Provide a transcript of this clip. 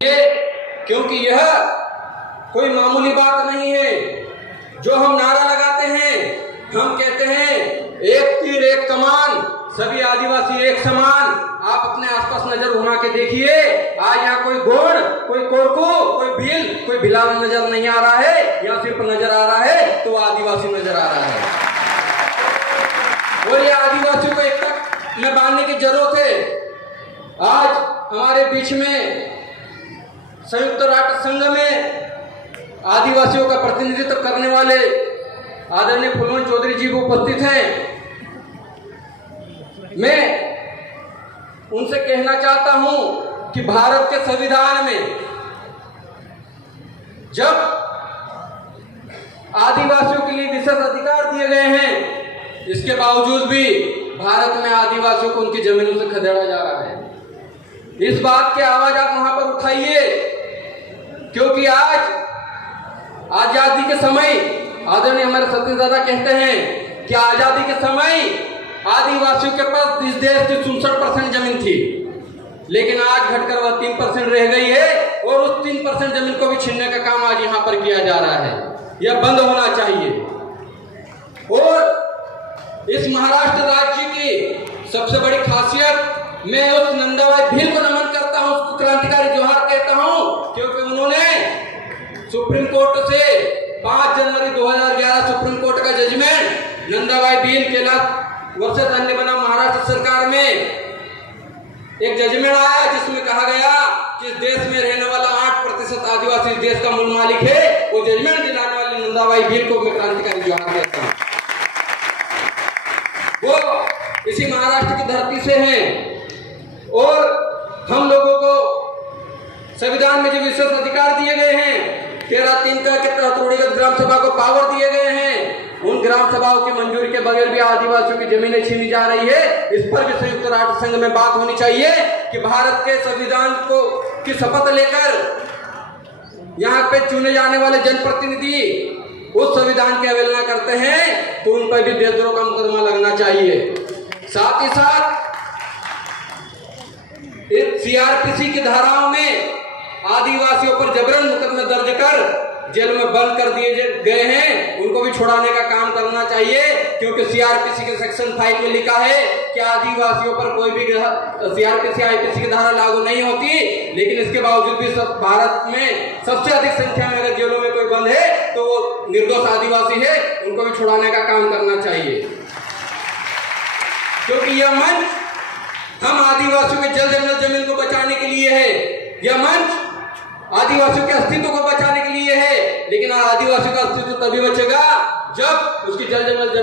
क्योंकि यह कोई मामूली बात नहीं है। जो हम नारा लगाते हैं, हम कहते हैं एक तीर एक कमान, सभी आदिवासी एक समान। आप अपने आसपास नजर घुमा के देखिए, आज यहाँ कोई गोंड, कोई कोरकू, कोई भील, कोई भिलाल नजर नहीं आ रहा है। यहाँ सिर्फ नजर आ रहा है तो आदिवासी नजर आ रहा है। और ये आदिवासियों को एकता में बांधने की जरूरत है। आज हमारे बीच में संयुक्त राष्ट्र संघ में आदिवासियों का प्रतिनिधित्व करने वाले आदरणीय फूलवंत चौधरी जी उपस्थित हैं। मैं उनसे कहना चाहता हूं कि भारत के संविधान में जब आदिवासियों के लिए विशेष अधिकार दिए गए हैं, इसके बावजूद भी भारत में आदिवासियों को उनकी जमीनों से खदेड़ा जा रहा है। इस बात की आवाज आप वहां पर उठाइए, क्योंकि आज आजादी के समय आदरणीय हमारे सतीश दादा कहते हैं कि आजादी के समय आदिवासियों के पास इस देश की 67% जमीन थी, लेकिन आज घटकर वह 3% रह गई है। और उस 3% जमीन को भी छीनने का काम आज यहाँ पर किया जा रहा है। यह बंद होना चाहिए। और इस महाराष्ट्र राज्य की सबसे बड़ी खासियत, मैं उस नंदाबाई भील को नमन करता हूं, उसको क्रांतिकारी जोहार कहता हूं, क्योंकि उन्होंने सुप्रीम कोर्ट से 5 जनवरी 2011 सुप्रीम कोर्ट का जजमेंट नंदाबाई भील के वर्षा दंड बना महाराष्ट्र सरकार में एक जजमेंट आया जिसमें कहा गया कि इस देश में रहने वाला 8% आदिवासी देश का मूल मालिक है। वो जजमेंट दिलाने वाली नंदाबाई भील को मैं क्रांतिकारी जोहार कहता हूं। वो इसी महाराष्ट्र की धरती से हैं और हम लोगों को संविधान में जो विशेष अधिकार दिए गए हैं, 13(3) के तहत रूढ़िगत ग्राम सभा को पावर दिए गए हैं। उन ग्राम सभाओं की मंजूरी के बगैर भी आदिवासियों की जमीनें छीनी जा रही है। इस पर भी संयुक्त राष्ट्र संघ में बात होनी चाहिए कि भारत के संविधान को की शपथ लेकर यहाँ पे चुने जाने वाले जनप्रतिनिधि उस संविधान की अवहेलना करते हैं तो उन पर भी देशद्रोह का मुकदमा लगना चाहिए। साथ ही साथ इस सीआरपीसी की धाराओं में आदिवासियों पर जबरन मुकदमे दर्ज कर जेल में बंद कर दिए गए हैं, उनको भी छुड़ाने का काम करना चाहिए। क्योंकि सीआरपीसी के सेक्शन 5 में लिखा है कि आदिवासियों पर कोई भी सीआरपीसी आईपीसी की धारा लागू नहीं होती, लेकिन इसके बावजूद भी भारत में सबसे अधिक संख्या में अगर जेलों में कोई बंद है तो वो निर्दोष आदिवासी है, उनको भी छुड़ाने का काम करना चाहिए। क्योंकि यह मंच हम आदिवासियों के जल जंगल जमीन को बचाने के लिए है। यह मंच आदिवासियों के अस्तित्व को बचाने के लिए है, लेकिन आदिवासियों का अस्तित्व तभी बचेगा जब उसकी जल जंगल जमीन